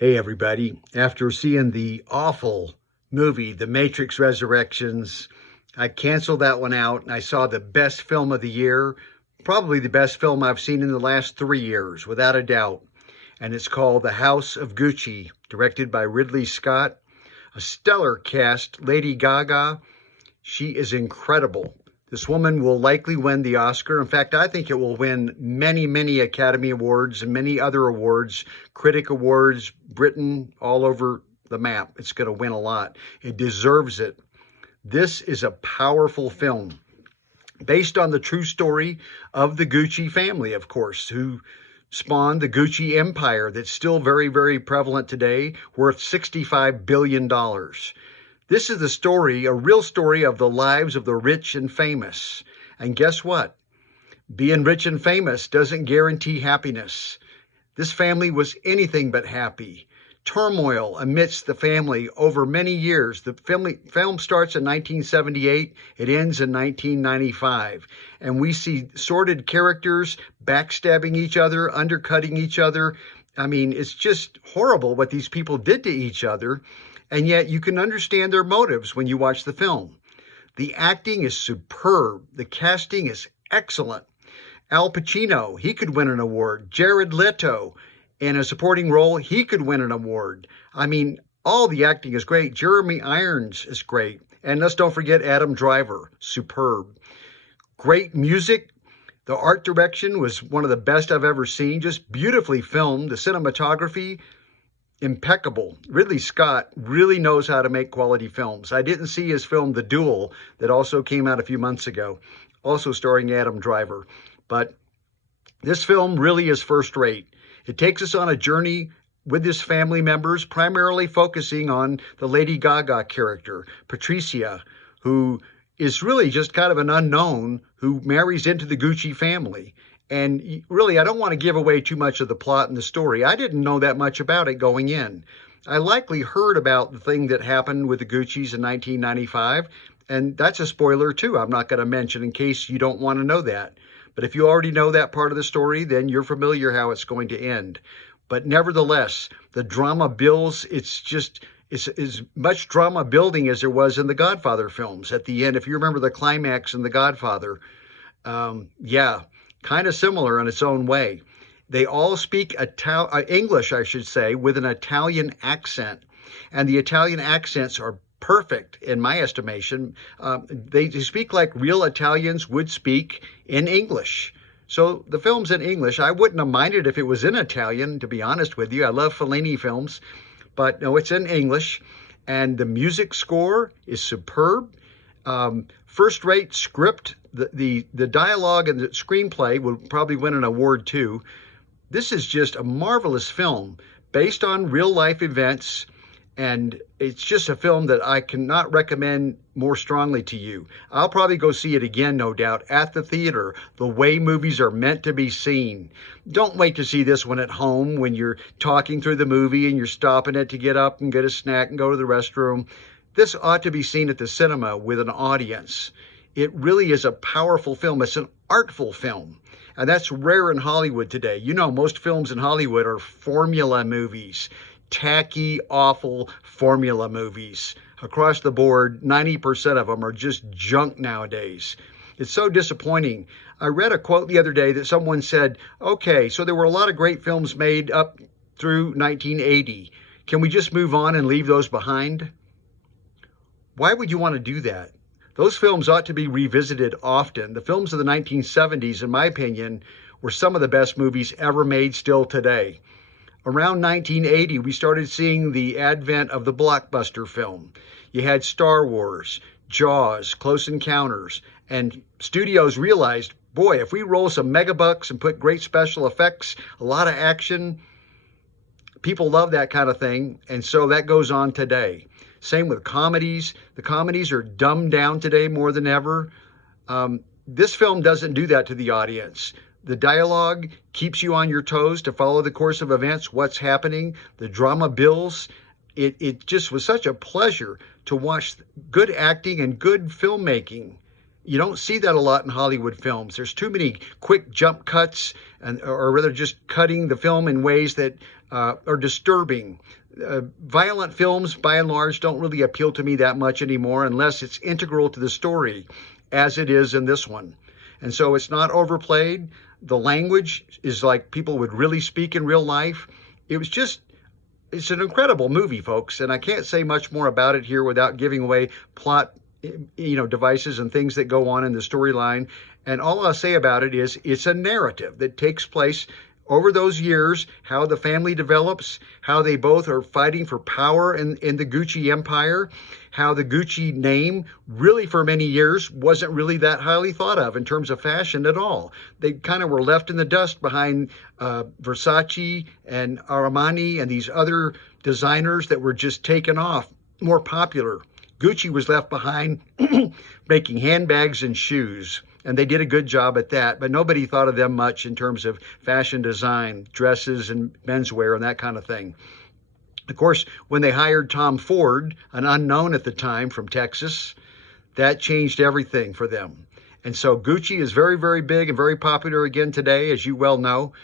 Hey everybody, after seeing the awful movie, The Matrix Resurrections, I canceled that one out and I saw the best film of the year, probably the best film I've seen in the last 3 years, without a doubt. And it's called The House of Gucci, directed by Ridley Scott. A stellar cast, Lady Gaga, she is incredible. This woman will likely win the Oscar. In fact, I think it will win many, many Academy Awards and many other awards, critic awards, Britain, all over the map. It's going to win a lot. It deserves it. This is a powerful film based on the true story of the Gucci family, of course, who spawned the Gucci empire that's still very, very prevalent today, worth $65 billion. This is the story, a real story of the lives of the rich and famous. And guess what? Being rich and famous doesn't guarantee happiness. This family was anything but happy. Turmoil amidst the family over many years. The film starts in 1978. It ends in 1995. And we see sordid characters backstabbing each other, undercutting each other. I mean, it's just horrible what these people did to each other. And yet you can understand their motives when you watch the film. The acting is superb. The casting is excellent. Al Pacino, he could win an award. Jared Leto, in a supporting role, he could win an award. I mean, all the acting is great. Jeremy Irons is great. And let's don't forget Adam Driver, superb. Great music. The art direction was one of the best I've ever seen. Just beautifully filmed. The cinematography, impeccable. Ridley Scott really knows how to make quality films. I didn't see his film, The Duel, that also came out a few months ago, also starring Adam Driver. But this film really is first rate. It takes us on a journey with his family members, primarily focusing on the Lady Gaga character, Patricia, who is really just kind of an unknown who marries into the Gucci family. And really, I don't want to give away too much of the plot and the story. I didn't know that much about it going in. I likely heard about the thing that happened with the Gucci's in 1995, and that's a spoiler too. I'm not going to mention in case you don't want to know that. But if you already know that part of the story, then you're familiar how it's going to end. But nevertheless, the drama builds. It's as much drama building as there was in the Godfather films at the end. If you remember the climax in the Godfather, yeah, kind of similar in its own way. They all speak English, I should say, with an Italian accent. And the Italian accents are perfect, in my estimation. They speak like real Italians would speak in English. So the film's in English. I wouldn't have minded if it was in Italian, to be honest with you. I love Fellini films. But no, it's in English. And the music score is superb. First-rate script. The dialogue and the screenplay will probably win an award too. This is just a marvelous film based on real-life events, and it's just a film that I cannot recommend more strongly to you. I'll probably go see it again, no doubt, at the theater, the way movies are meant to be seen. Don't wait to see this one at home when you're talking through the movie and you're stopping it to get up and get a snack and go to the restroom. This ought to be seen at the cinema with an audience. It really is a powerful film. It's an artful film. And that's rare in Hollywood today. You know, most films in Hollywood are formula movies, tacky, awful formula movies. Across the board, 90% of them are just junk nowadays. It's so disappointing. I read a quote the other day that someone said, okay, so there were a lot of great films made up through 1980. Can we just move on and leave those behind? Why would you want to do that? Those films ought to be revisited often. The films of the 1970s, in my opinion, were some of the best movies ever made still today. Around 1980, we started seeing the advent of the blockbuster film. You had Star Wars, Jaws, Close Encounters, and studios realized, boy, if we roll some megabucks and put great special effects, a lot of action, people love that kind of thing, and so that goes on today. Same with comedies. The comedies are dumbed down today more than ever. This film doesn't do that to the audience. The dialogue keeps you on your toes to follow the course of events, what's happening. The drama builds. It just was such a pleasure to watch good acting and good filmmaking. You don't see that a lot in Hollywood films. There's too many quick jump cuts, or rather just cutting the film in ways that or disturbing. Violent films, by and large, don't really appeal to me that much anymore unless it's integral to the story, as it is in this one. And so it's not overplayed. The language is like people would really speak in real life. It's an incredible movie, folks, and I can't say much more about it here without giving away plot, devices and things that go on in the storyline. And all I'll say about it is it's a narrative that takes place over those years, how the family develops, how they both are fighting for power in the Gucci empire, how the Gucci name really for many years wasn't really that highly thought of in terms of fashion at all. They kind of were left in the dust behind Versace and Armani and these other designers that were just taken off, more popular. Gucci was left behind making handbags and shoes. And they did a good job at that, but nobody thought of them much in terms of fashion design, dresses and menswear and that kind of thing. Of course, when they hired Tom Ford, an unknown at the time from Texas, that changed everything for them. And so Gucci is very, very big and very popular again today, as you well know.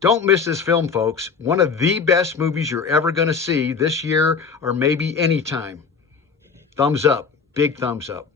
Don't miss this film, folks. One of the best movies you're ever going to see this year or maybe anytime. Thumbs up, big thumbs up.